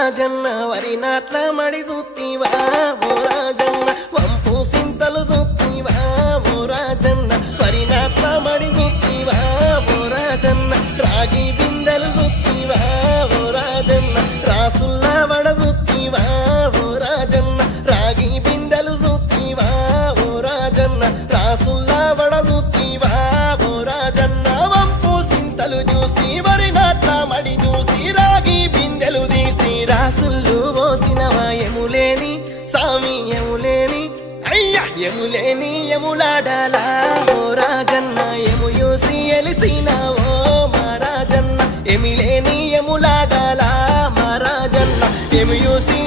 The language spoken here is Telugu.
రాజన్న వరి నాట్ల మడి చూత్తివా ఓ రాజన్న వంపు సింతలు చూత్తివా ఓ రాజన్న వరి నాట్ల మడి చూత్తివా ఓ రాజన్న రాగి బిందెలు చూత్తివా ఓ రాజన్న రాసుల్ల వడ చూత్తివా ఓ రాజన్న రాగి బిందెలు చూత్తివా ఓ రాజన్న రాసుల్ల వడ చూత్తివా ఓ రాజన్న వంపు సింతలు చూసి వరి నాట్ల మడి చూసి రాగి బిందెలు తీసి రాసుళ్ళు పోసినవా ఎములేని సామి ఎములేని అయ్యా ఎములేని ఎములాడాలా ఓ రాజన్న ఎము చూసి ఎలిసినావో మా రాజన్న ఎమిలేని ఎములాడాలా మా రాజన్న ఎము చూసి